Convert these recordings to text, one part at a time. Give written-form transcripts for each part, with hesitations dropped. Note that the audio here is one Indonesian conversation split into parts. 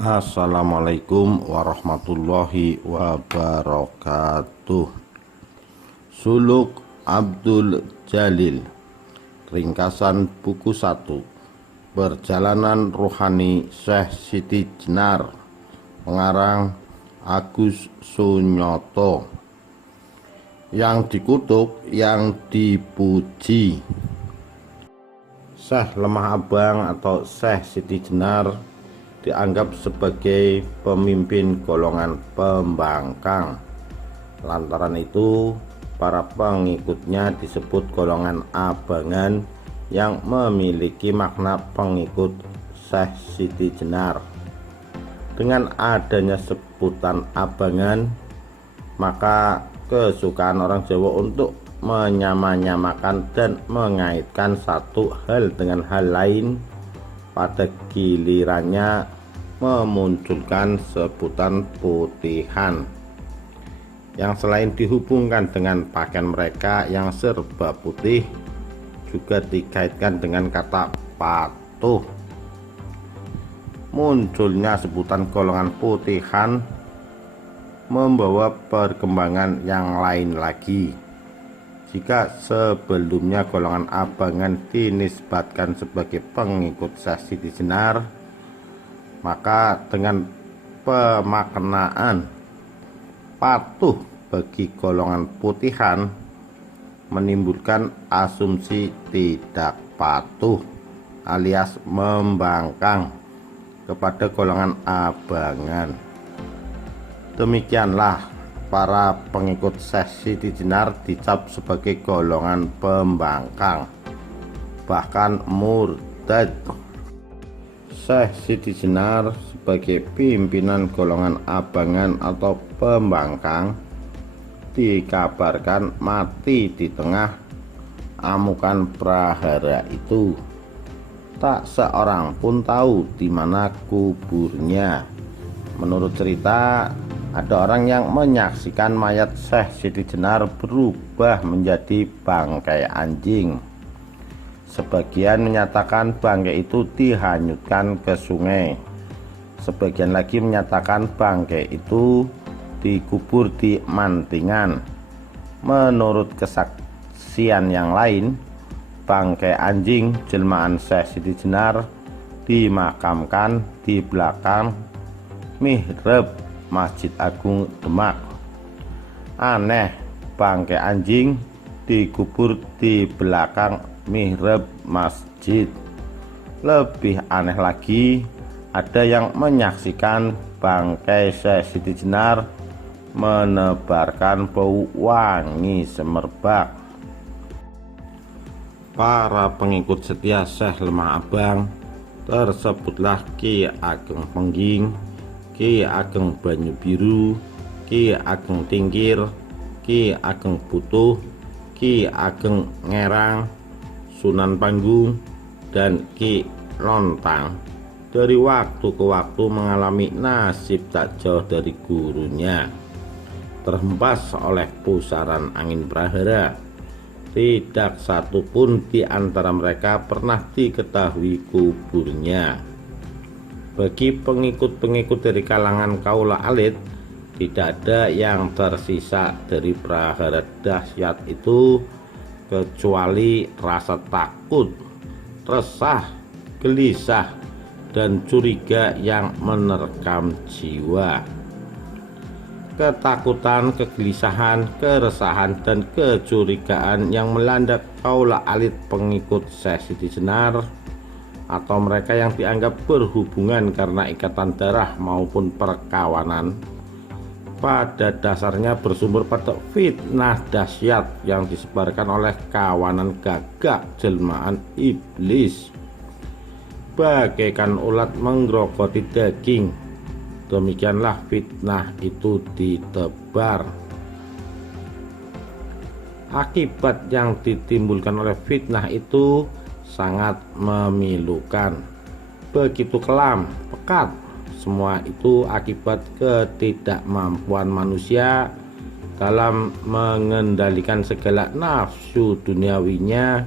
Assalamualaikum warahmatullahi wabarakatuh. Suluk Abdul Jalil. Ringkasan buku 1. Perjalanan Rohani Syekh Siti Jenar. Pengarang Agus Sunyoto. Yang dikutuk, yang dipuji. Syekh Lemah Abang atau Syekh Siti Jenar dianggap sebagai pemimpin golongan pembangkang. Lantaran itu, para pengikutnya disebut golongan abangan yang memiliki makna pengikut Syekh Siti Jenar. Dengan adanya sebutan abangan, maka kesukaan orang Jawa untuk menyamakan dan mengaitkan satu hal dengan hal lain pada gilirannya memunculkan sebutan putihan, yang selain dihubungkan dengan pakaian mereka yang serba putih, juga dikaitkan dengan kata patuh. Munculnya sebutan golongan putihan membawa perkembangan yang lain lagi. Jika sebelumnya golongan abangan dinisbatkan sebagai pengikut Syekh Siti Jenar, maka dengan pemaknaan patuh bagi golongan putihan menimbulkan asumsi tidak patuh alias membangkang kepada golongan abangan. Demikianlah para pengikut Syekh Siti Jenar dicap sebagai golongan pembangkang, bahkan murtad. Syekh Siti Jenar sebagai pimpinan golongan abangan atau pembangkang dikabarkan mati di tengah amukan prahara itu. Tak seorang pun tahu di mana kuburnya. Menurut cerita, ada orang yang menyaksikan mayat Syekh Siti Jenar berubah menjadi bangkai anjing. Sebagian menyatakan bangkai itu dihanyutkan ke sungai. Sebagian lagi menyatakan bangkai itu dikubur di Mantingan. Menurut kesaksian yang lain, bangkai anjing jelmaan Syekh Siti Jenar dimakamkan di belakang mihrab Masjid Agung Demak. Aneh, bangkai anjing dikubur di belakang mihrab masjid. Lebih aneh lagi, ada yang menyaksikan bangkai Syekh Siti Jenar menebarkan bau wangi semerbak. Para pengikut setia Syekh Lemah Abang tersebutlah Ki Ageng Pengging, Ki Ageng Banyu Biru, Ki Ageng Tingkir, Ki Ageng Butuh, Ki Ageng Ngerang, Sunan Panggung, dan Ki Lontang. Dari waktu ke waktu mengalami nasib tak jauh dari gurunya, terhempas oleh pusaran angin prahara. Tidak satu pun di antara mereka pernah diketahui kuburnya. Bagi pengikut-pengikut dari kalangan kaula alit, tidak ada yang tersisa dari prahara dahsyat itu kecuali rasa takut, resah, gelisah, dan curiga yang menerkam jiwa. Ketakutan, kegelisahan, keresahan, dan kecurigaan yang melanda kaula alit pengikut Syekh Siti Jenar atau mereka yang dianggap berhubungan karena ikatan darah maupun perkawanan, pada dasarnya bersumber pada fitnah dahsyat yang disebarkan oleh kawanan gagak jelmaan iblis, bagaikan ulat menggerogoti daging. Demikianlah fitnah itu ditebar. Akibat yang ditimbulkan oleh fitnah itu sangat memilukan, begitu kelam, pekat. Semua itu akibat ketidakmampuan manusia dalam mengendalikan segala nafsu duniawinya,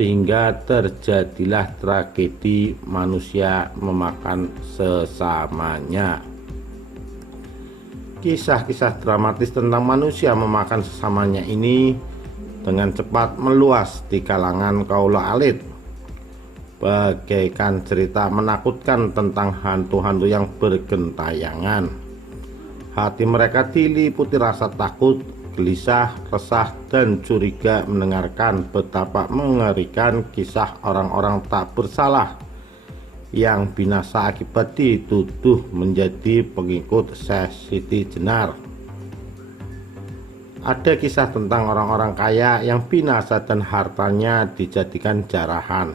sehingga terjadilah tragedi manusia memakan sesamanya. Kisah-kisah dramatis tentang manusia memakan sesamanya ini dengan cepat meluas di kalangan kaula alit, bagaikan cerita menakutkan tentang hantu-hantu yang bergentayangan. Hati mereka diliputi rasa takut, gelisah, resah, dan curiga mendengarkan betapa mengerikan kisah orang-orang tak bersalah yang binasa akibat dituduh menjadi pengikut Syekh Siti Jenar. Ada kisah tentang orang-orang kaya yang binasa dan hartanya dijadikan jarahan.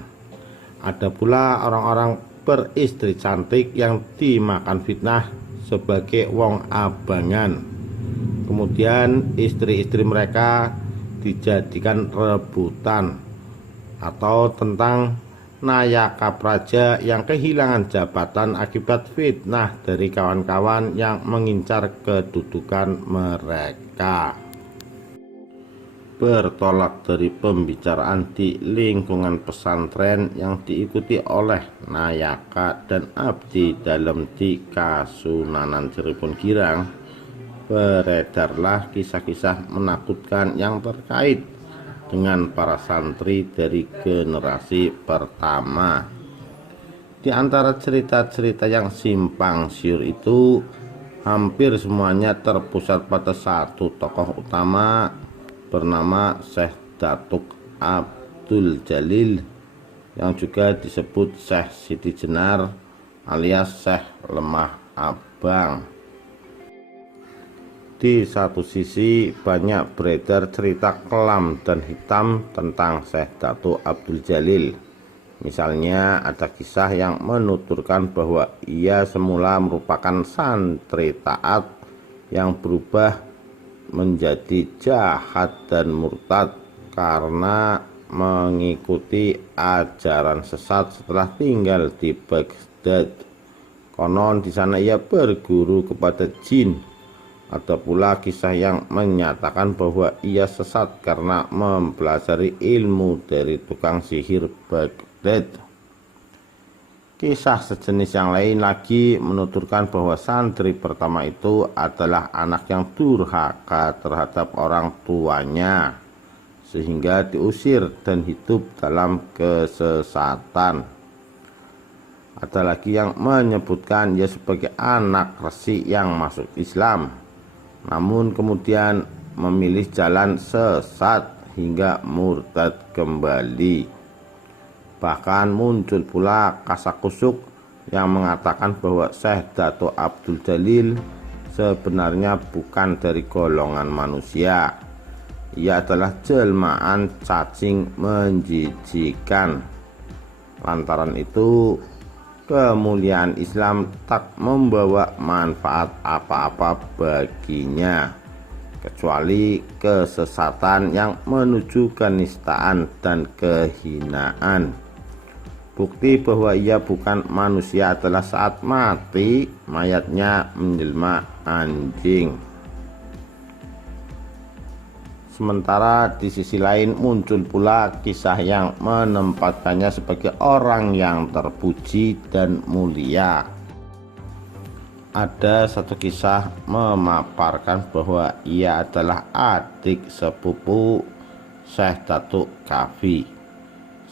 Ada pula orang-orang beristri cantik yang dimakan fitnah sebagai wong abangan. Kemudian istri-istri mereka dijadikan rebutan. Atau tentang Nayaka Praja yang kehilangan jabatan akibat fitnah dari kawan-kawan yang mengincar kedudukan mereka. Bertolak dari pembicaraan di lingkungan pesantren yang diikuti oleh Nayaka dan Abdi dalam di Kasunanan Cirebon Girang, beredarlah kisah-kisah menakutkan yang terkait dengan para santri dari generasi pertama. Di antara cerita-cerita yang simpang siur itu, hampir semuanya terpusat pada satu tokoh utama bernama Syekh Datuk Abdul Jalil, yang juga disebut Syekh Siti Jenar alias Syekh Lemah Abang. Di satu sisi banyak beredar cerita kelam dan hitam tentang Syekh Datuk Abdul Jalil. Misalnya ada kisah yang menuturkan bahwa ia semula merupakan santri taat yang berubah menjadi jahat dan murtad karena mengikuti ajaran sesat setelah tinggal di Baghdad. Konon di sana ia berguru kepada jin. Ada pula kisah yang menyatakan bahwa ia sesat karena mempelajari ilmu dari tukang sihir Baghdad. Kisah sejenis yang lain lagi menuturkan bahwa santri pertama itu adalah anak yang durhaka terhadap orang tuanya, sehingga diusir dan hidup dalam kesesatan. Ada lagi yang menyebutkan ia sebagai anak resi yang masuk Islam, namun kemudian memilih jalan sesat hingga murtad kembali. Bahkan muncul pula kasakusuk yang mengatakan bahwa Syekh Datuk Abdul Jalil sebenarnya bukan dari golongan manusia. Ia adalah jelmaan cacing menjijikan. Lantaran itu, kemuliaan Islam tak membawa manfaat apa-apa baginya, kecuali kesesatan yang menuju kenistaan dan kehinaan. Bukti bahwa ia bukan manusia adalah saat mati, mayatnya menjelma anjing. Sementara di sisi lain muncul pula kisah yang menempatkannya sebagai orang yang terpuji dan mulia. Ada satu kisah memaparkan bahwa ia adalah adik sepupu Syekh Datuk Kafi.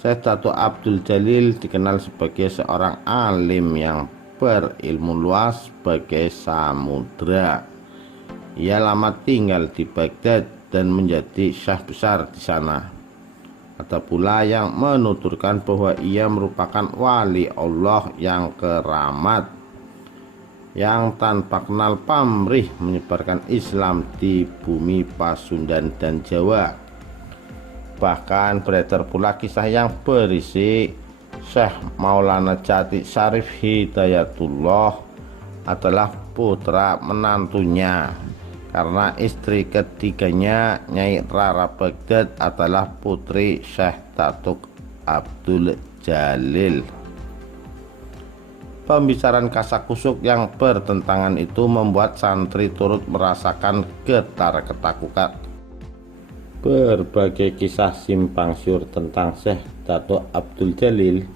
Syekh Datuk Abdul Jalil dikenal sebagai seorang alim yang berilmu luas sebagai samudra. Ia lama tinggal di Baghdad dan menjadi syekh besar di sana. Ada pula yang menuturkan bahwa ia merupakan wali Allah yang keramat, yang tanpa kenal pamrih menyebarkan Islam di bumi Pasundan dan Jawa. Bahkan beredar pula kisah yang berisi Syekh Maulana Jati Syarif Hidayatullah adalah putra menantunya, karena istri ketiganya Nyai Rara Baghdad adalah putri Syekh Datuk Abdul Jalil. Pembicaraan kasakusuk yang bertentangan itu membuat santri turut merasakan getar ketakutan Berbagai kisah simpang siur tentang Syekh Dato' Abdul Jalil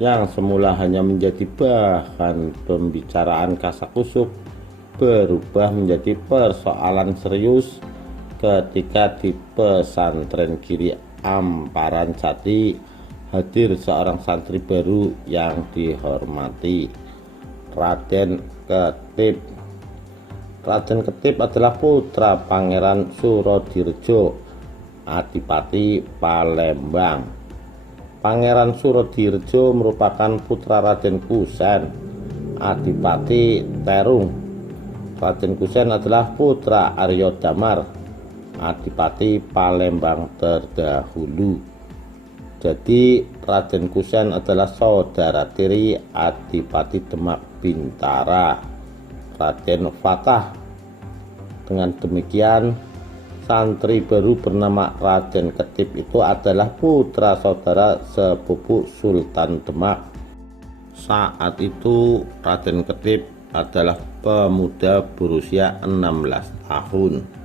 yang semula hanya menjadi bahan pembicaraan kasakusuk berubah menjadi persoalan serius ketika di pesantren Giri Amparan Jati hadir seorang santri baru yang dihormati, Raden Ketip. Raden Ketip adalah putra Pangeran Surodirjo, Adipati Palembang. Pangeran Surodirjo merupakan putra Raden Kusen, Adipati Terung. Raden Kusen adalah putra Aryo Damar, Adipati Palembang terdahulu. Jadi Raden Kusen adalah saudara tiri Adipati Demak Bintara, Raden Fatah. Dengan demikian, santri baru bernama Raden Ketip itu adalah putra saudara sepupu Sultan Demak. Saat itu Raden Ketip adalah pemuda berusia 16 tahun.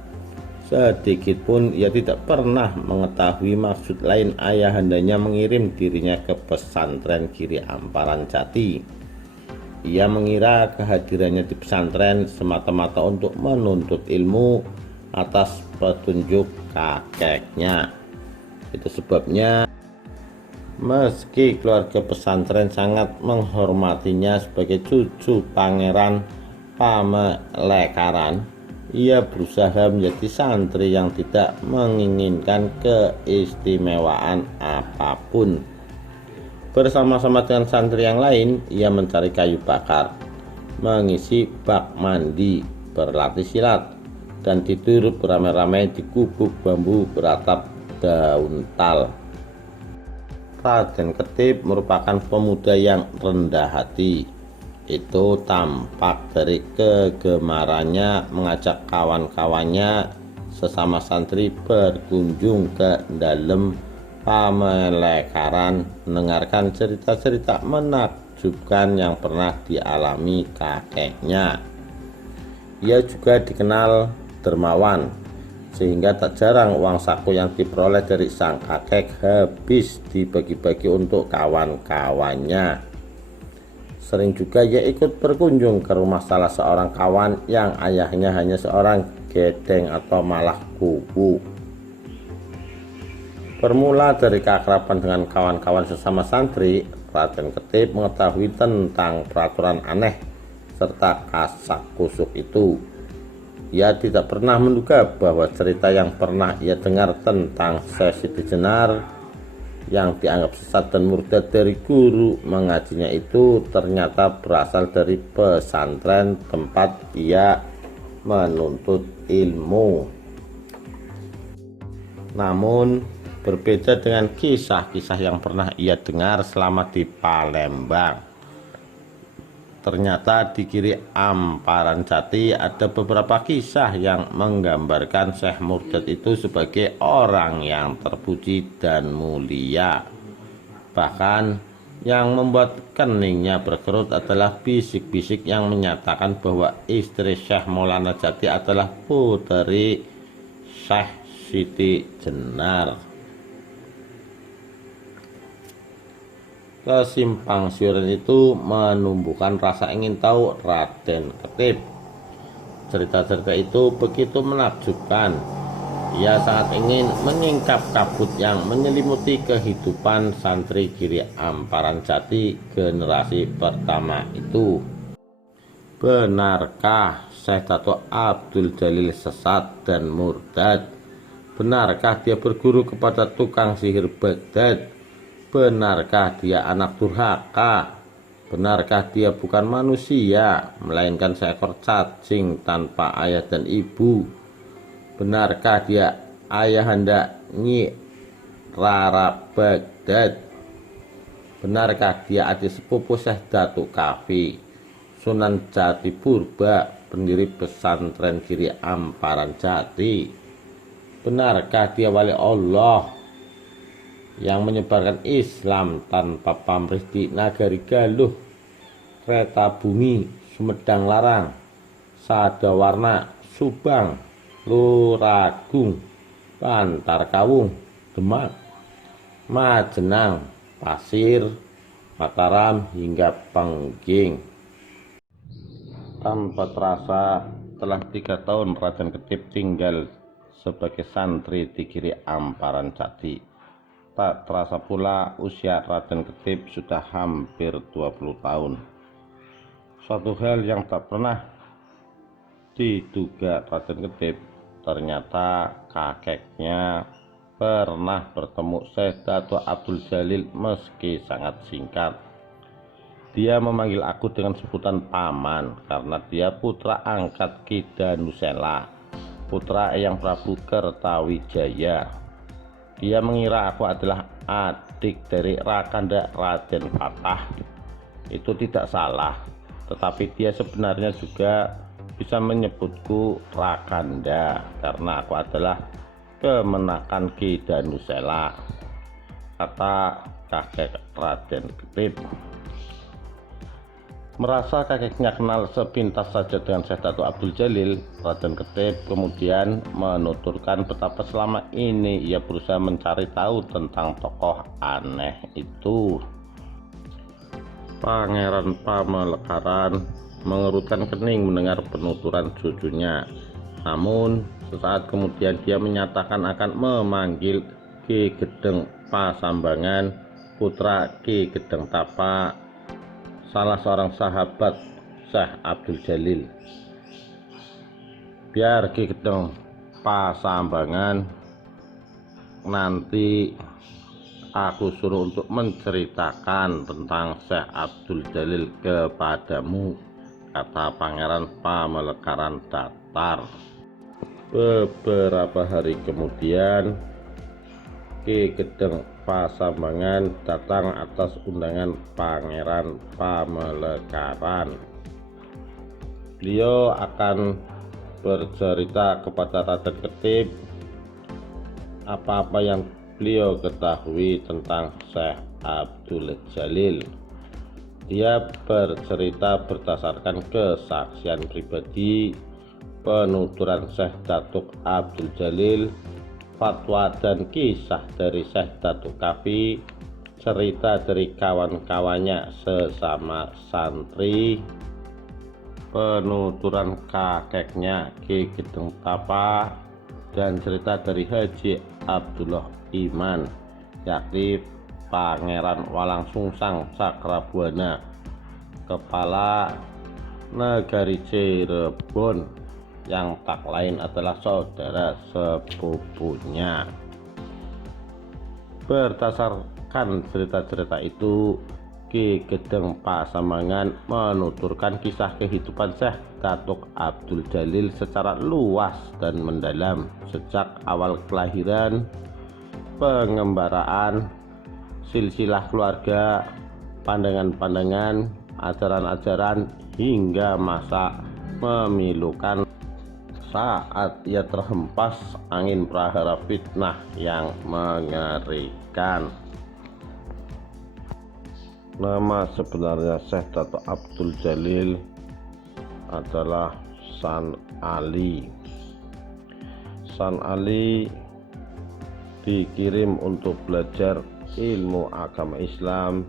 Sedikitpun ia tidak pernah mengetahui maksud lain ayahandanya mengirim dirinya ke pesantren Giri Amparan Jati. Ia mengira kehadirannya di pesantren semata-mata untuk menuntut ilmu atas petunjuk kakeknya. Itu sebabnya meski keluarga pesantren sangat menghormatinya sebagai cucu Pangeran Pamelekaran, ia berusaha menjadi santri yang tidak menginginkan keistimewaan apapun. Bersama-sama dengan santri yang lain, ia mencari kayu bakar, mengisi bak mandi, berlatih silat, dan tidur beramai-ramai di gubuk bambu beratap daun tal. Raden Ketip merupakan pemuda yang rendah hati. Itu tampak dari kegemarannya mengajak kawan-kawannya sesama santri berkunjung ke dalam Pamelekaran, mendengarkan cerita-cerita menakjubkan yang pernah dialami kakeknya. Ia juga dikenal dermawan, sehingga tak jarang uang saku yang diperoleh dari sang kakek habis dibagi-bagi untuk kawan-kawannya. Sering juga ia ikut berkunjung ke rumah salah seorang kawan yang ayahnya hanya seorang gedeng atau malah kuku. Bermula dari keakraban dengan kawan-kawan sesama santri, Raden Ketip mengetahui tentang peraturan aneh serta kasakusuk itu. Ia tidak pernah menduga bahwa cerita yang pernah ia dengar tentang Syekh Siti Jenar yang dianggap sesat dan murtad dari guru mengajinya itu ternyata berasal dari pesantren tempat ia menuntut ilmu. Namun berbeda dengan kisah-kisah yang pernah ia dengar selama di Palembang. Ternyata di Giri Amparan Jati ada beberapa kisah yang menggambarkan Syekh Murtad itu sebagai orang yang terpuji dan mulia. Bahkan yang membuat keningnya berkerut adalah bisik-bisik yang menyatakan bahwa istri Syekh Maulana Jati adalah putri Syekh Siti Jenar. Kesimpang siuran itu menumbuhkan rasa ingin tahu Raden Ketip. Cerita-cerita itu begitu menakjubkan. Ia sangat ingin menyingkap kabut yang menyelimuti kehidupan santri Giri Amparan Jati generasi pertama itu. Benarkah Syekh Dato' Abdul Jalil sesat dan murtad? Benarkah dia berguru kepada tukang sihir Baghdad? Benarkah dia anak durhaka? Benarkah dia bukan manusia, melainkan seekor cacing tanpa ayah dan ibu? Benarkah dia ayahanda Nyi Rara Baghdad? Benarkah dia adik sepupu Syekh Datuk Kafi, Sunan Jati Purba, pendiri pesantren Giri Amparan Jati? Benarkah dia wali Allah yang menyebarkan Islam tanpa pamrih di Nagari Galuh, Kereta Bumi, Sumedang Larang, Sadawarna, Subang, Luragung, Bantar Kawung, Demak, Majenang, Pasir, Mataram, hingga Pengging. Tanpa terasa telah 3 tahun Raden Ketip tinggal sebagai santri di Giri Amparan Jati. Tak terasa pula usia Raden Ketip sudah hampir 20 tahun. Suatu hal yang tak pernah diduga Raden Ketip, ternyata kakeknya pernah bertemu Syekh Dato' Abdul Jalil meski sangat singkat. Dia memanggil aku dengan sebutan paman karena dia putra angkat Ki Danusela, putra Eyang Prabu Kertawijaya. Dia mengira aku adalah adik dari Rakanda Raden Patah. Itu tidak salah, tetapi dia sebenarnya juga bisa menyebutku Rakanda karena aku adalah kemenakan Ki Danusela, kata kakek Raden Ketip. Merasa kakeknya kenal sepintas saja dengan Syekh Dato' Abdul Jalil, Raden Ketip kemudian menuturkan betapa selama ini ia berusaha mencari tahu tentang tokoh aneh itu. Pangeran Pamekaran mengerutkan kening mendengar penuturan cucunya. Namun sesaat kemudian dia menyatakan akan memanggil Ki Gedeng Pasambangan, putra Ki Gedeng Tapa, salah seorang sahabat Syekh Abdul Jalil. Biar Ki Gedeng Pasambangan nanti aku suruh untuk menceritakan tentang Syekh Abdul Jalil kepadamu, kata Pangeran Pamekaran datar. Beberapa hari kemudian Ki Gedeng Pasambangan datang atas undangan Pangeran Pamekaran. Beliau akan bercerita kepada Raden Ketip apa-apa yang beliau ketahui tentang Syekh Abdul Jalil. Dia bercerita berdasarkan kesaksian pribadi, penuturan Syekh Datuk Abdul Jalil, fatwa dan kisah dari Syekh Datuk Kafi, cerita dari kawan-kawannya sesama santri, penuturan kakeknya Ki Gedeng Tapa, dan cerita dari Haji Abdullah Iman, yakni Pangeran Walangsungsang Cakrabuana, kepala negari Cirebon, yang tak lain adalah saudara sepupunya. Berdasarkan cerita-cerita itu, Ki Gedeng Pasambangan menuturkan kisah kehidupan Syekh Datuk Abdul Jalil secara luas dan mendalam sejak awal kelahiran, pengembaraan, silsilah keluarga, pandangan-pandangan, ajaran-ajaran, hingga masa memilukan saat ia terhempas angin prahara fitnah yang mengerikan. Nama sebenarnya Syekh Dato' Abdul Jalil adalah San Ali. San Ali dikirim untuk belajar ilmu agama Islam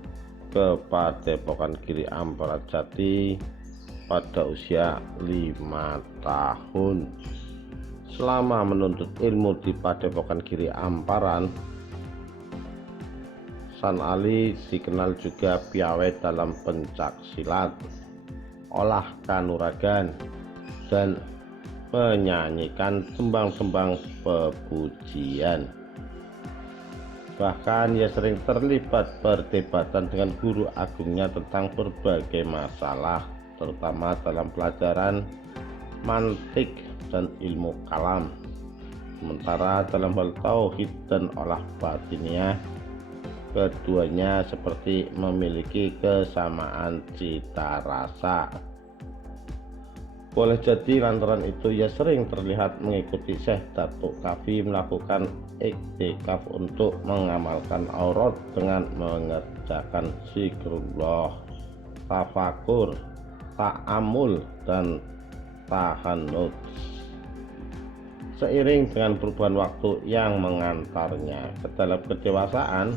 ke Padepokan Giri Amparan Jati pada usia 5 tahun. Selama menuntut ilmu di Padepokan Giri Amparan, San Ali dikenal juga piawai dalam pencak silat, olah kanuragan, dan menyanyikan tembang-tembang pepujian. Bahkan ia sering terlibat perdebatan dengan guru agungnya tentang berbagai masalah, terutama dalam pelajaran mantik dan ilmu kalam. Sementara dalam hal tauhid dan olah batiniah, keduanya seperti memiliki kesamaan cita rasa. Boleh jadi lantaran itu ia sering terlihat mengikuti Syekh Datuk Kafi melakukan iktikaf untuk mengamalkan aurat dengan mengerjakan zikrullah, tafakur, ta'amul, dan tahannud. Seiring dengan perubahan waktu yang mengantarnya ke dalam kedewasaan,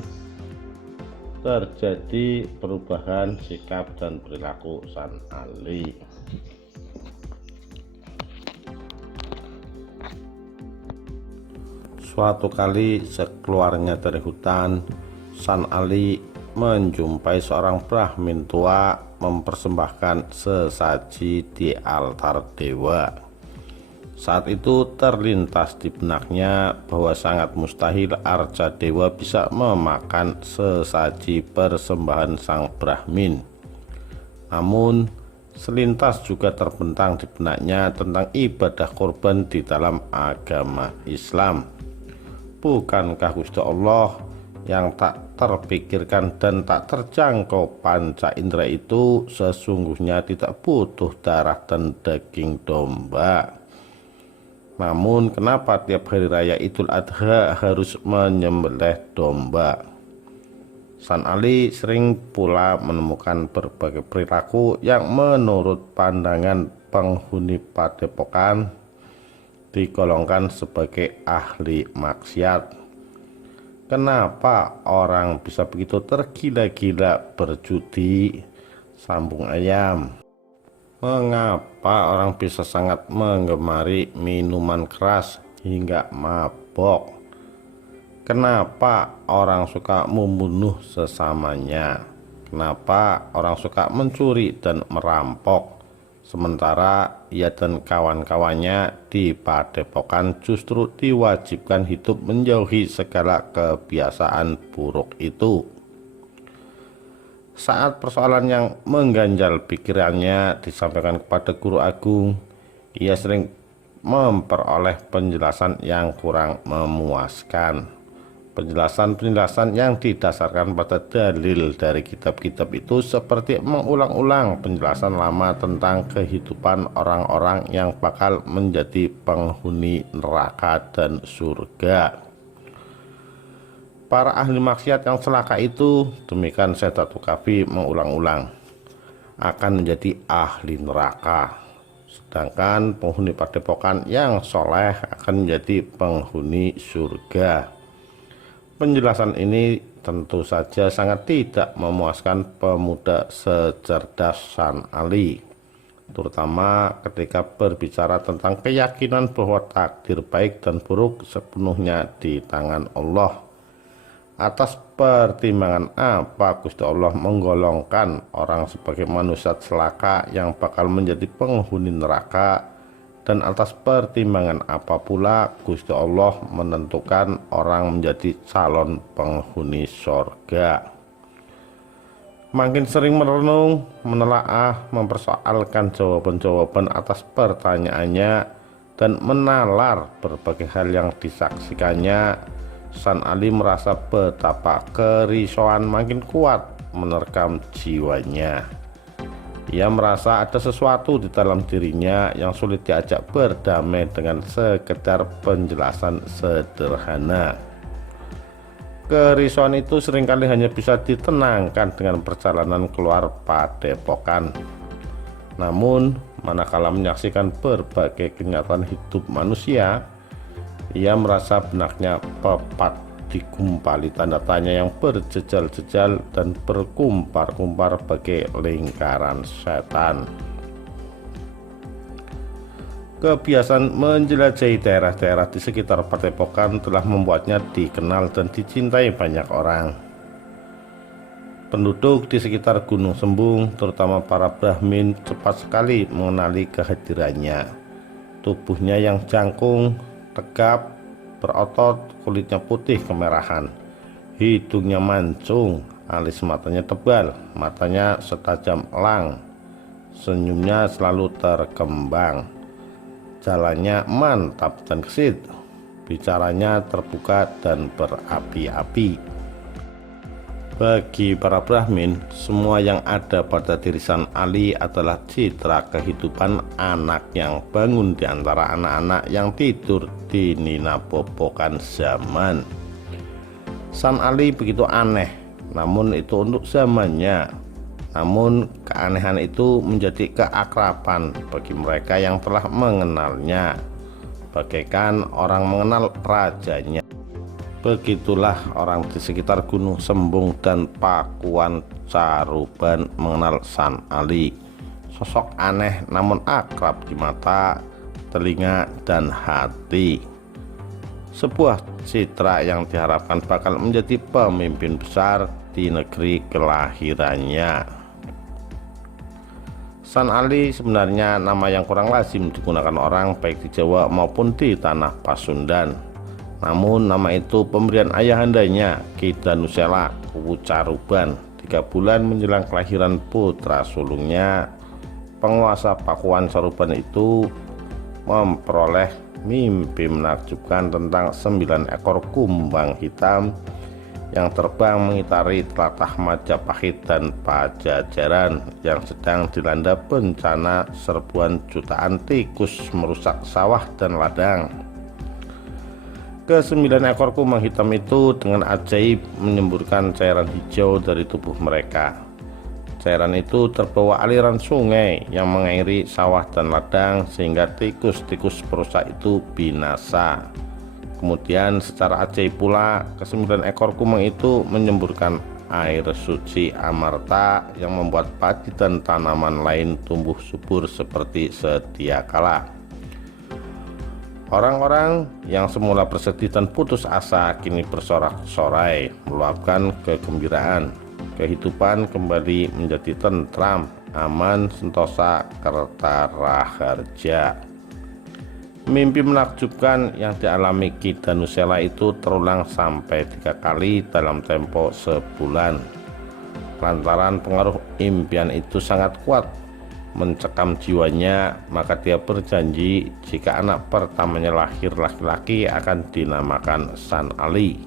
terjadi perubahan sikap dan perilaku San Ali. Suatu kali sekeluarnya dari hutan, San Ali menjumpai seorang Brahmin tua mempersembahkan sesaji di altar dewa. Saat itu terlintas di benaknya bahwa sangat mustahil arca dewa bisa memakan sesaji persembahan sang Brahmin. Namun selintas juga terbentang di benaknya tentang ibadah korban di dalam agama Islam. Bukankah Gusti Allah yang tak terpikirkan dan tak terjangkau panca indera itu sesungguhnya tidak butuh darah dan daging domba? Namun kenapa tiap hari raya Idul Adha harus menyembelih domba? San Ali sering pula menemukan berbagai perilaku yang menurut pandangan penghuni padepokan digolongkan sebagai ahli maksiat. Kenapa orang bisa begitu tergila-gila berjudi? Sambung ayam. Mengapa orang bisa sangat menggemari minuman keras hingga mabok? Kenapa orang suka membunuh sesamanya? Kenapa orang suka mencuri dan merampok? Sementara ia dan kawan-kawannya di padepokan justru diwajibkan hidup menjauhi segala kebiasaan buruk itu. Saat persoalan yang mengganjal pikirannya disampaikan kepada guru agung, ia sering memperoleh penjelasan yang kurang memuaskan. Penjelasan-penjelasan yang didasarkan pada dalil dari kitab-kitab itu seperti mengulang-ulang penjelasan lama tentang kehidupan orang-orang yang bakal menjadi penghuni neraka dan surga. Para ahli maksiat yang celaka itu, demikian Sayyidatu Kahfi mengulang-ulang, akan menjadi ahli neraka. Sedangkan penghuni padepokan yang soleh akan menjadi penghuni surga. Penjelasan ini tentu saja sangat tidak memuaskan pemuda secerdas San Ali, terutama ketika berbicara tentang keyakinan bahwa takdir baik dan buruk sepenuhnya di tangan Allah. Atas pertimbangan apa Gusti Allah menggolongkan orang sebagai manusia celaka yang bakal menjadi penghuni neraka, dan atas pertimbangan apa pula Gusti Allah menentukan orang menjadi calon penghuni sorga? Makin sering merenung, menelaah, mempersoalkan jawaban-jawaban atas pertanyaannya dan menalar berbagai hal yang disaksikannya, San Ali merasa betapa kerisauan makin kuat menerkam jiwanya. Ia merasa ada sesuatu di dalam dirinya yang sulit diajak berdamai dengan sekedar penjelasan sederhana. Kerisauan itu seringkali hanya bisa ditenangkan dengan perjalanan keluar padepokan. Namun, manakala menyaksikan berbagai kenyataan hidup manusia, ia merasa benaknya pepat digumpali tanda tanya yang berjejal-jejal dan berkumpar-kumpar bagai lingkaran setan. Kebiasaan menjelajahi daerah-daerah di sekitar padepokan telah membuatnya dikenal dan dicintai banyak orang. Penduduk di sekitar Gunung Sembung, terutama para Brahmin, cepat sekali mengenali kehadirannya. Tubuhnya yang jangkung, tegap, berotot, kulitnya putih kemerahan, hidungnya mancung, alis matanya tebal, matanya setajam elang, senyumnya selalu terkembang, jalannya mantap dan gesit, bicaranya terbuka dan berapi-api. Bagi para Brahmin, semua yang ada pada diri San Ali adalah citra kehidupan anak yang bangun di antara anak-anak yang tidur di ninabobokan zaman. San Ali begitu aneh, namun itu untuk zamannya. Namun keanehan itu menjadi keakraban bagi mereka yang telah mengenalnya. bagaikan orang mengenal rajanya. Begitulah orang di sekitar Gunung Sembung dan Pakuan Caruban mengenal San Ali, sosok aneh namun akrab di mata, telinga, dan hati. Sebuah citra yang diharapkan bakal menjadi pemimpin besar di negeri kelahirannya. San Ali sebenarnya nama yang kurang lazim digunakan orang baik di Jawa maupun di tanah Pasundan. Namun nama itu pemberian ayahandanya, Ki Danusela Kuwu Caruban, 3 bulan menjelang kelahiran putra sulungnya. Penguasa Pakuan Caruban itu memperoleh mimpi menakjubkan tentang 9 ekor kumbang hitam yang terbang mengitari tlatah Majapahit dan Pajajaran yang sedang dilanda bencana serbuan jutaan tikus merusak sawah dan ladang. Ke-9 ekor kumbang hitam itu dengan ajaib menyemburkan cairan hijau dari tubuh mereka. Cairan itu terbawa aliran sungai yang mengairi sawah dan ladang sehingga tikus-tikus perusak itu binasa. Kemudian secara ajaib pula ke-9 ekor kumbang itu menyemburkan air suci Amarta yang membuat padi dan tanaman lain tumbuh subur seperti sedia kala. Orang-orang yang semula bersedih dan putus asa kini bersorak-sorai meluapkan kegembiraan. Kehidupan kembali menjadi tentram, aman, sentosa, kerta raharja. Mimpi menakjubkan yang dialami Ki Danusela itu terulang sampai 3 kali dalam tempo sebulan. Lantaran pengaruh impian itu sangat kuat mencekam jiwanya, maka dia berjanji jika anak pertamanya lahir laki-laki akan dinamakan San Ali,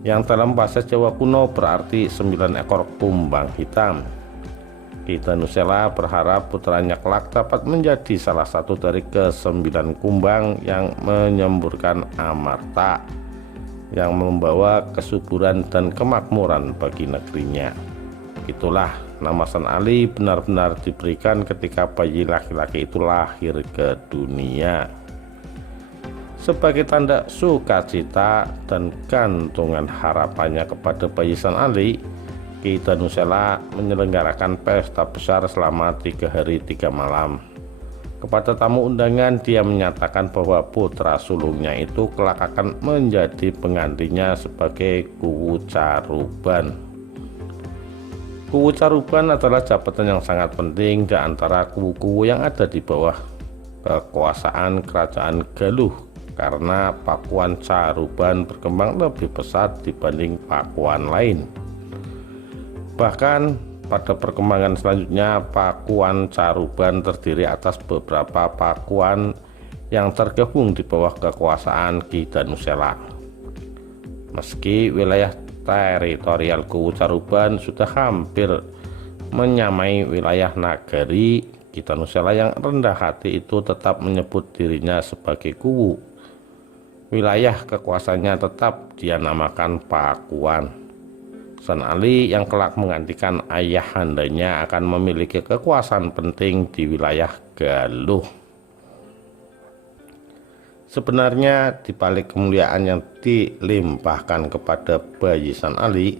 yang dalam bahasa Jawa kuno berarti 9 ekor kumbang hitam. Ki Danusela berharap putranya kelak dapat menjadi salah satu dari ke-9 kumbang yang menyemburkan amarta, yang membawa kesuburan dan kemakmuran bagi negerinya. Itulah nama San Ali benar-benar diberikan ketika bayi laki-laki itu lahir ke dunia. Sebagai tanda sukacita dan gantungan harapannya kepada bayi San Ali, Ki Danusela menyelenggarakan pesta besar selama 3 hari 3 malam. Kepada tamu undangan dia menyatakan bahwa putra sulungnya itu kelak akan menjadi penggantinya sebagai Kuwu Caruban. Kuwu Caruban adalah jabatan yang sangat penting di antara kuwu-kuwu yang ada di bawah kekuasaan Kerajaan Galuh, karena Pakuan Caruban berkembang lebih pesat dibanding pakuan lain. Bahkan pada perkembangan selanjutnya, Pakuan Caruban terdiri atas beberapa pakuan yang tergabung di bawah kekuasaan Ki Danusela. Meski wilayah teritorial Kuwu Caruban sudah hampir menyamai wilayah nagari, Ki Danusela yang rendah hati itu tetap menyebut dirinya sebagai kuwu. Wilayah kekuasaannya tetap dia namakan Pakuan. San Ali yang kelak menggantikan ayahandanya akan memiliki kekuasaan penting di wilayah Galuh. Sebenarnya di balik kemuliaan yang dilimpahkan kepada bayi San Ali,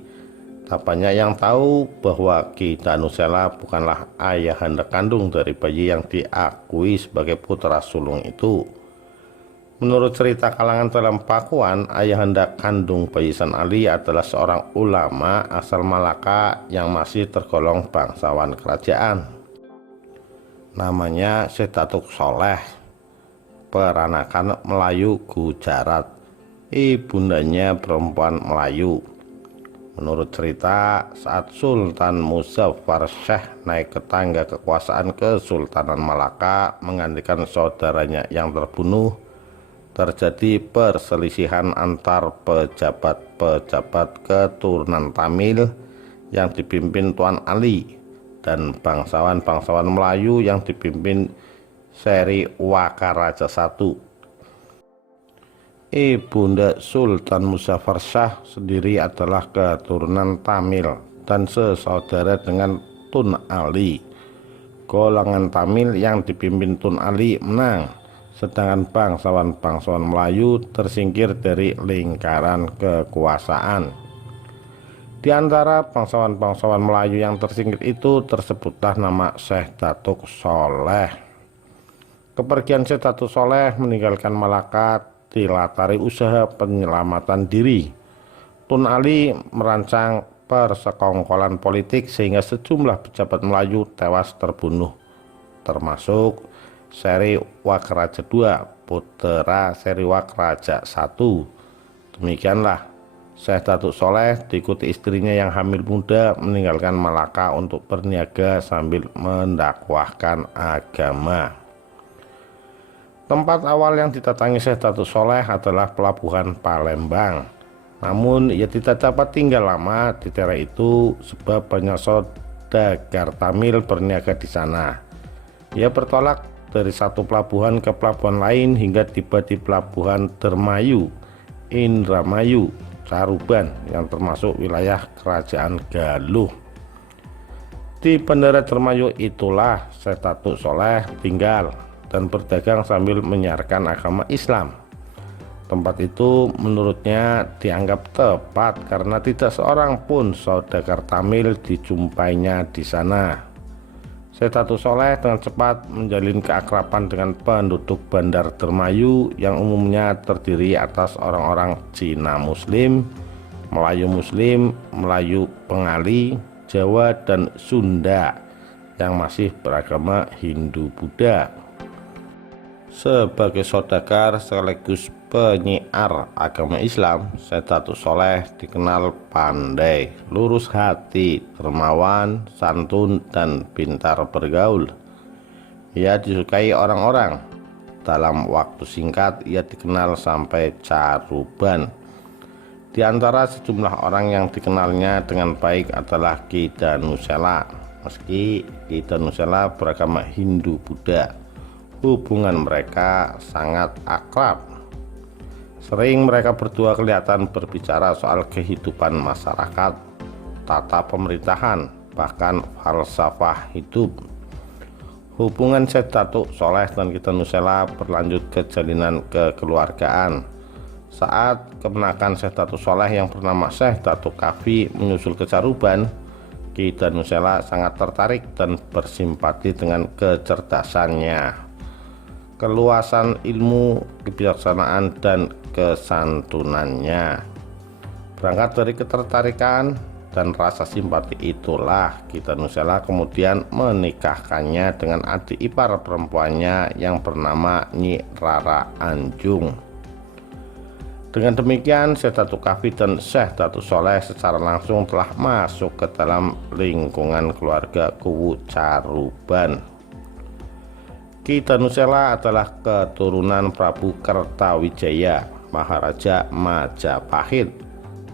tak banyak yang tahu bahwa Ki Danusela bukanlah ayahanda kandung dari bayi yang diakui sebagai putra sulung itu. Menurut cerita kalangan dalam Pakuan, ayahanda kandung bayi San Ali adalah seorang ulama asal Malaka yang masih tergolong bangsawan kerajaan. Namanya Syekh Datuk Soleh, peranakan Melayu Gujarat. Ibundanya perempuan Melayu. Menurut cerita, saat Sultan Muzaffar Shah naik ke tangga kekuasaan Kesultanan Malaka menggantikan saudaranya yang terbunuh, terjadi perselisihan antar pejabat-pejabat keturunan Tamil yang dipimpin Tuan Ali dan bangsawan-bangsawan Melayu yang dipimpin Seri Wakaraja I. Ibunda Sultan Muzaffar Shah sendiri adalah keturunan Tamil dan sesaudara dengan Tun Ali. Golongan Tamil yang dipimpin Tun Ali menang sedangkan bangsawan-bangsawan Melayu tersingkir dari lingkaran kekuasaan. Di antara bangsawan-bangsawan Melayu yang tersingkir itu tersebutlah nama Syekh Datuk Sholeh. Kepergian Syekh Datuk Sholeh meninggalkan Malaka dilatari usaha penyelamatan diri. Tun Ali merancang persekongkolan politik sehingga sejumlah pejabat Melayu tewas terbunuh, termasuk Seri Wak Raja II, putra Seri Wak Raja I. Demikianlah Syekh Datuk Sholeh diikuti istrinya yang hamil muda meninggalkan Malaka untuk berniaga sambil mendakwahkan agama. Tempat awal yang didatangi Syekh Datuk Sholeh adalah pelabuhan Palembang. Namun ia tidak dapat tinggal lama di daerah itu sebab banyak saudagar Tamil berniaga di sana. Ia bertolak dari satu pelabuhan ke pelabuhan lain hingga tiba di pelabuhan Dermayu, Indramayu, Caruban yang termasuk wilayah Kerajaan Galuh. Di Bandara Dermayu itulah Syekh Datuk Sholeh tinggal dan berdagang sambil menyiarkan agama Islam. Tempat itu menurutnya dianggap tepat karena tidak seorang pun saudagar Tamil dijumpainya di sana. Syekh Datuk Sholeh dengan cepat menjalin keakraban dengan penduduk Bandar Dermayu yang umumnya terdiri atas orang-orang Cina Muslim, Melayu Muslim, Melayu Bengali, Jawa, dan Sunda yang masih beragama Hindu-Buddha. Sebagai saudagar sekaligus penyiar agama Islam, Syekh Datuk Sholeh dikenal pandai, lurus hati, dermawan, santun, dan pintar bergaul. Ia disukai orang-orang. Dalam waktu singkat ia dikenal sampai Caruban. Di antara sejumlah orang yang dikenalnya dengan baik adalah Ki Danusela. Meski Ki Danusela beragama Hindu-Buddha, hubungan mereka sangat akrab. Sering mereka berdua kelihatan berbicara soal kehidupan masyarakat, tata pemerintahan, bahkan falsafah hidup. Hubungan Syekh Datuk Sholeh dan Ki Danusela berlanjut ke jalinan kekeluargaan. Saat kemenakan Syekh Datuk Sholeh yang bernama Syekh Datuk Kafi menyusul ke Caruban, Ki Danusela sangat tertarik dan bersimpati dengan kecerdasannya, keluasan ilmu, kebijaksanaan, dan kesantunannya. Berangkat dari ketertarikan dan rasa simpati itulah Ki Danusela kemudian menikahkannya dengan adik ipar perempuannya yang bernama Nyi Rara Anjung. Dengan demikian Syekh Datuk Kafi dan Syekh Datuk Sholeh secara langsung telah masuk ke dalam lingkungan keluarga Kuwu Caruban. Ki Danusela adalah keturunan Prabu Kertawijaya, Maharaja Majapahit.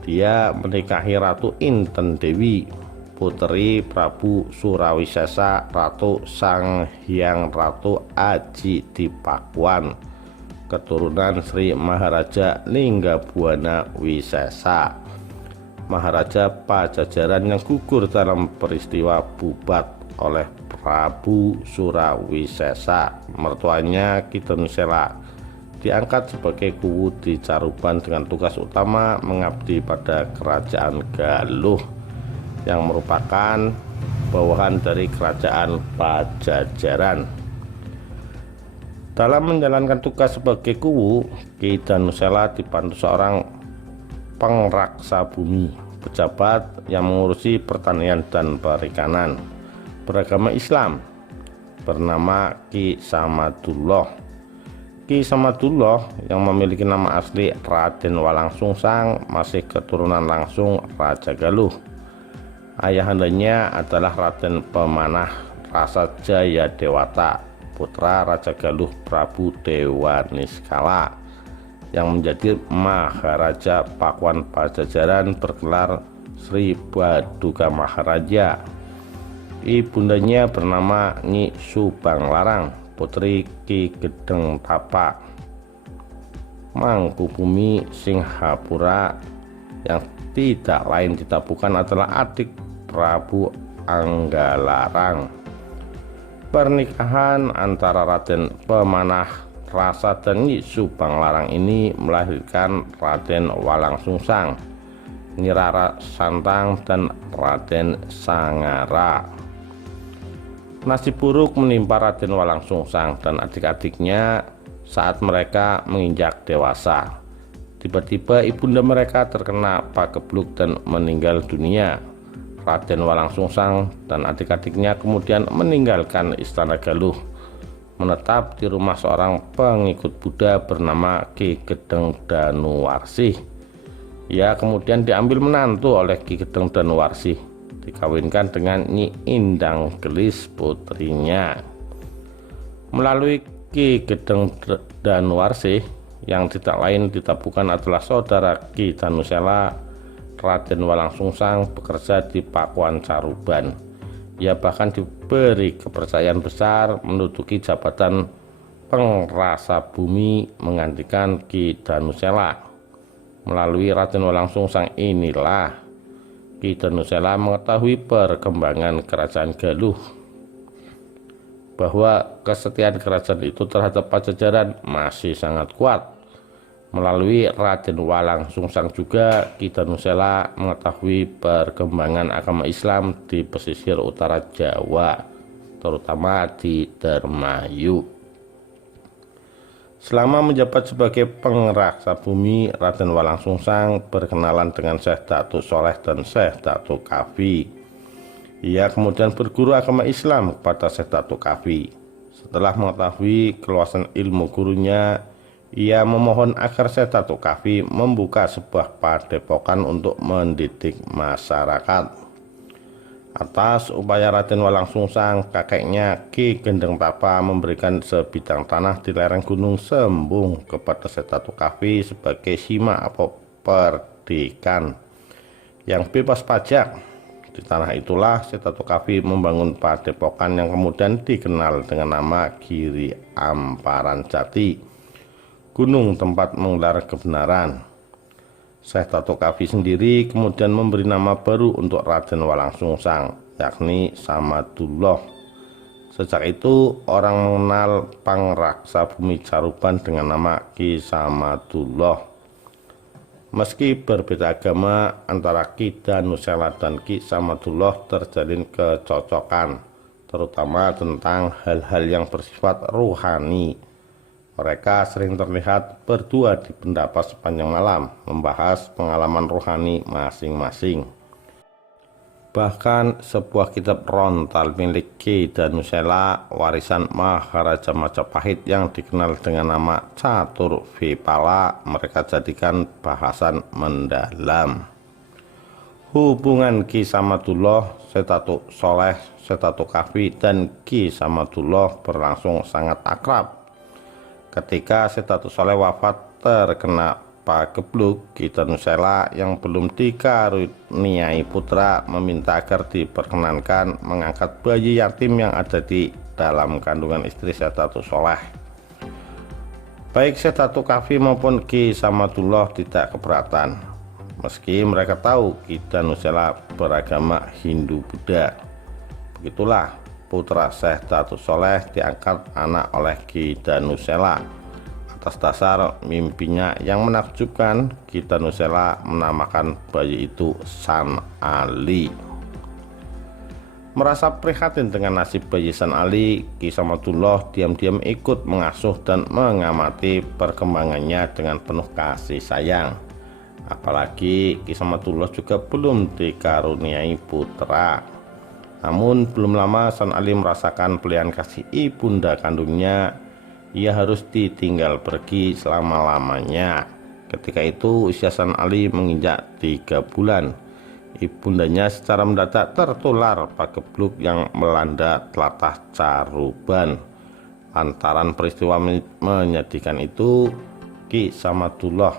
Dia menikahi Ratu Inten Dewi, putri Prabu Surawisesa, Ratu Sanghyang Ratu Aji Dipakuan, keturunan Sri Maharaja Linggabuana Wisesa, Maharaja Pajajaran yang gugur dalam peristiwa Bubat oleh Prabu Surawisesa. Mertuanya Ki Danusela diangkat sebagai Kuwu di Caruban dengan tugas utama mengabdi pada Kerajaan Galuh yang merupakan bawahan dari Kerajaan Pajajaran. Dalam menjalankan tugas sebagai Kuwu, Ki Danusela dibantu seorang pengraksa bumi, pejabat yang mengurusi pertanian dan perikanan, beragama Islam, bernama Ki Samadullah. Ki Samadullah yang memiliki nama asli Raden Walangsungsang masih keturunan langsung Raja Galuh. Ayahandanya adalah Raden Pemanah Rasa Jaya Dewata, putra Raja Galuh Prabu Dewaniskala yang menjadi Maharaja Pakuan Pajajaran bergelar Sri Baduga Maharaja. Ibundanya bernama Nyi Subanglarang, putri Ki Gedeng Tapa, Mangkubumi Singhapura, yang tidak lain tidak bukan adalah adik Prabu Anggalarang. Pernikahan antara Raden Pemanah Rasa dan Nyi Subang Larang ini melahirkan Raden Walang Sungsang, Nyi Rara Santang, dan Raden Sangara. Nasib buruk menimpa Raden Walang Sungsang dan adik-adiknya saat mereka menginjak dewasa. Tiba-tiba ibunda mereka terkena pagebluk dan meninggal dunia. Raden Walang Sungsang dan adik-adiknya kemudian meninggalkan Istana Galuh, menetap di rumah seorang pengikut Buddha bernama Ki Gedeng Danuwarsih. Ia kemudian diambil menantu oleh Ki Gedeng Danuwarsih, dikawinkan dengan Nyi Indang Gelis putrinya. Melalui Ki Gedeng Danuwarsih, yang tidak lain tidak bukan adalah saudara Ki Danusela, Raden Walang Sungsang bekerja di Pakuan Caruban. Ia bahkan diberi kepercayaan besar menduduki jabatan pengrasa bumi menggantikan Ki Danusela. Melalui Raden Walang Sungsang inilah Ki Danusela mengetahui perkembangan kerajaan Galuh, bahwa kesetiaan kerajaan itu terhadap Pajajaran masih sangat kuat. Melalui Raden Walang Sungsang juga Ki Danusela mengetahui perkembangan agama Islam di pesisir utara Jawa, terutama di Dermayu. Selama menjabat sebagai pengeraksa bumi, Raden Walang Sungsang berkenalan dengan Syekh Datuk Soleh dan Syekh Datuk Kafi. Ia kemudian berguru agama Islam kepada Syekh Datuk Kafi. Setelah mengetahui keluasan ilmu gurunya, ia memohon agar Syekh Datuk Kafi membuka sebuah padepokan untuk mendidik masyarakat. Atas upaya Raden Walang Sungsang, kakeknya Ki Gendeng Tapa memberikan sebidang tanah di lereng Gunung Sembung kepada Syekh Datuk Kafi sebagai sima atau perdikan yang bebas pajak. Di tanah itulah Syekh Datuk Kafi membangun padepokan yang kemudian dikenal dengan nama Giri Amparan Jati, gunung tempat menggelar kebenaran. Syekh Datuk Kafi sendiri kemudian memberi nama baru untuk Raden Walang Sungsang, yakni Samadullah. Sejak itu orang mengenal pangraksa bumi Caruban dengan nama Ki Samadullah. Meski berbeda agama, antara Ki Danusela dan Ki Samadullah terjalin kecocokan, terutama tentang hal-hal yang bersifat rohani. Mereka sering terlihat berdua di pendapat sepanjang malam, membahas pengalaman rohani masing-masing. Bahkan sebuah kitab rontal milik Ki Danusela, warisan Maharaja Majapahit yang dikenal dengan nama Catur Vipala, mereka jadikan bahasan mendalam. Hubungan Ki Samadullah, Syekh Datuk Soleh, Syekh Datuk Kafi, dan Ki Samadullah berlangsung sangat akrab. Ketika Syekh Datuk Soleh wafat terkena pagebluk, Ki Danusela yang belum dikaruniai putra meminta agar diperkenankan mengangkat bayi yatim yang ada di dalam kandungan istri Syekh Datuk Soleh. Baik Syekh Datuk Kafi maupun Ki Samadullah tidak keberatan, meski mereka tahu Ki Danusela beragama Hindu-Buddha. Begitulah putra Syekh Datuk Soleh diangkat anak oleh Ki Danusela. Atas dasar mimpinya yang menakjubkan, Ki Danusela menamakan bayi itu San Ali. Merasa prihatin dengan nasib bayi San Ali, Ki Samadullah diam-diam ikut mengasuh dan mengamati perkembangannya dengan penuh kasih sayang. Apalagi Ki Samadullah juga belum dikaruniai putra. Namun belum lama San Ali merasakan pelihan kasih ibunda kandungnya. Ia harus ditinggal pergi selama-lamanya. Ketika itu usia San Ali menginjak 3 bulan. Ibundanya secara mendadak tertular pagebluk yang melanda tlatah Caruban. Lantaran peristiwa menyedihkan itu, Ki Samadullah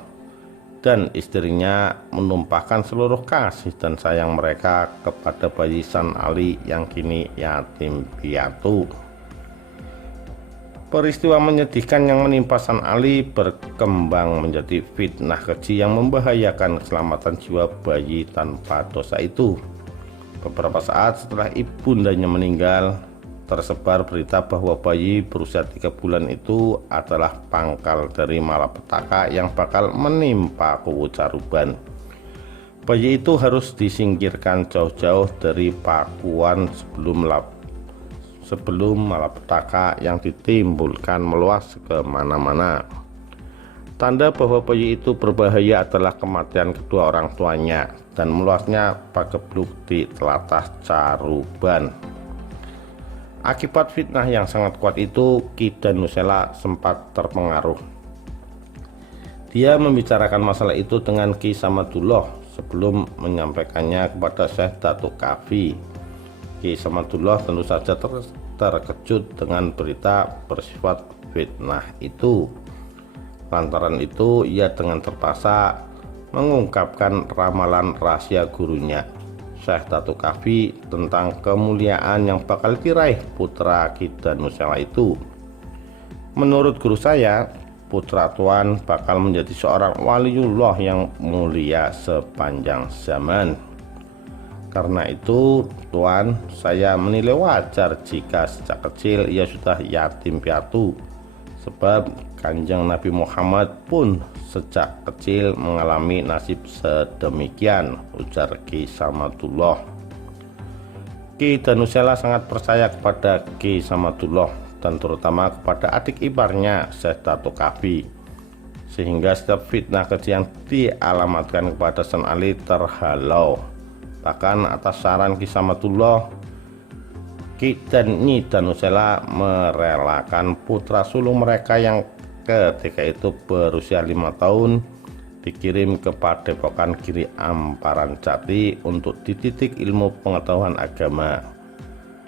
dan istrinya menumpahkan seluruh kasih dan sayang mereka kepada bayi San Ali yang kini yatim piatu. Peristiwa menyedihkan yang menimpa San Ali berkembang menjadi fitnah keji yang membahayakan keselamatan jiwa bayi tanpa dosa itu. Beberapa saat setelah ibundanya meninggal, tersebar berita bahwa bayi berusia 3 bulan itu adalah pangkal dari malapetaka yang bakal menimpa Kuwu Caruban. Bayi itu harus disingkirkan jauh-jauh dari Pakuan sebelum malapetaka yang ditimbulkan meluas kemana-mana. Tanda bahwa bayi itu berbahaya adalah kematian kedua orang tuanya dan meluasnya pagebluk di telatah Caruban. Akibat fitnah yang sangat kuat itu, Ki Danusela sempat terpengaruh. Dia membicarakan masalah itu dengan Ki Samadullah sebelum menyampaikannya kepada Syekh Datuk Kafi. Ki Samadullah tentu saja terkejut dengan berita bersifat fitnah itu. Lantaran itu, ia dengan terpaksa mengungkapkan ramalan rahasia gurunya, Syekh Datuk Kafi, tentang kemuliaan yang bakal diraih putra Ki Danusela itu. Menurut guru saya, putra Tuan bakal menjadi seorang waliullah yang mulia sepanjang zaman. Karena itu, Tuan, saya menilai wajar jika sejak kecil ia sudah yatim piatu. Sebab Kanjeng Nabi Muhammad pun sejak kecil mengalami nasib sedemikian, ujar Ki Samadullah. Ki Danusela sangat percaya kepada Ki Samadullah dan terutama kepada adik iparnya Syekh Datuk Kafi, sehingga setiap fitnah keji yang dialamatkan kepada San Ali terhalau. Bahkan atas saran Ki Samadullah, Ki Nyi Danusela merelakan putra sulung mereka yang ketika itu berusia 5 tahun dikirim ke Padepokan Giri Amparan Jati untuk dididik ilmu pengetahuan agama.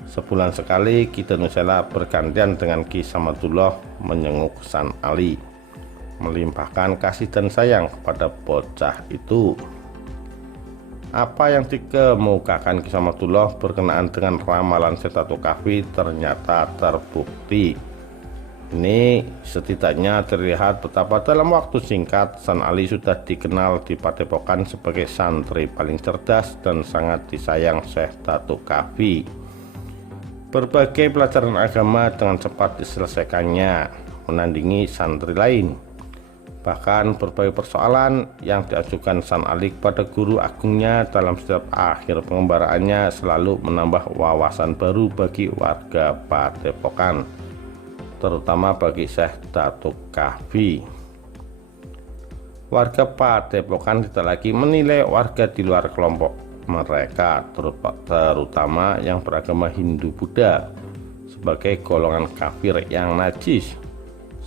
Sebulan sekali Ki Danusela bergantian dengan Ki Samadullah menyenguk San Ali, melimpahkan kasih dan sayang kepada bocah itu. Apa yang dikemukakan Ki Samadullah berkenaan dengan ramalan Syekh Datuk Kafi ternyata terbukti. Ini setidaknya terlihat betapa dalam waktu singkat San Ali sudah dikenal di Padepokan sebagai santri paling cerdas dan sangat disayang Syekh Datuk Kafi. Berbagai pelajaran agama dengan cepat diselesaikannya, menandingi santri lain. Bahkan berbagai persoalan yang diajukan San Ali kepada guru agungnya dalam setiap akhir pengembaraannya selalu menambah wawasan baru bagi warga Padepokan, terutama bagi Syekh Datuk Kafi. Warga Padepokan tidak lagi menilai warga di luar kelompok mereka, terutama yang beragama Hindu-Buddha, sebagai golongan kafir yang najis.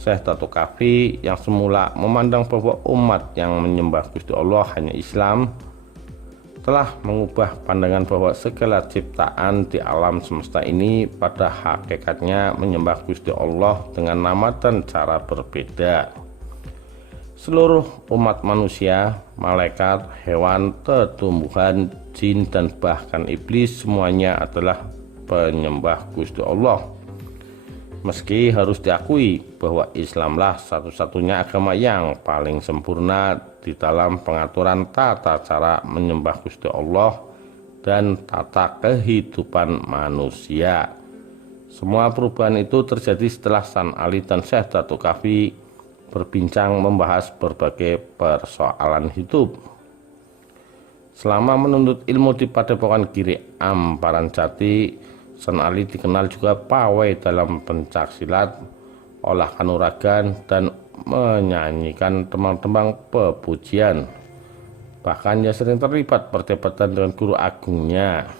Syekh Datuk Kafi yang semula memandang bahwa umat yang menyembah Gusti Allah hanya Islam, telah mengubah pandangan bahwa segala ciptaan di alam semesta ini pada hakikatnya menyembah Gusti Allah dengan nama dan cara berbeda. Seluruh umat manusia, malaikat, hewan, tumbuhan, jin, dan bahkan iblis semuanya adalah penyembah Gusti Allah. Meski harus diakui bahwa Islamlah satu-satunya agama yang paling sempurna di dalam pengaturan tata cara menyembah Gusti Allah dan tata kehidupan manusia. Semua perubahan itu terjadi setelah San Ali dan Syekh Datuk Kafi berbincang membahas berbagai persoalan hidup. Selama menuntut ilmu di Padepokan Giri Amparan Jati, San Ali dikenal juga pawai dalam pencaksilat, olah kanuragan, dan menyanyikan tembang-tembang pepujian. Bahkan ia sering terlibat perdebatan dengan guru agungnya.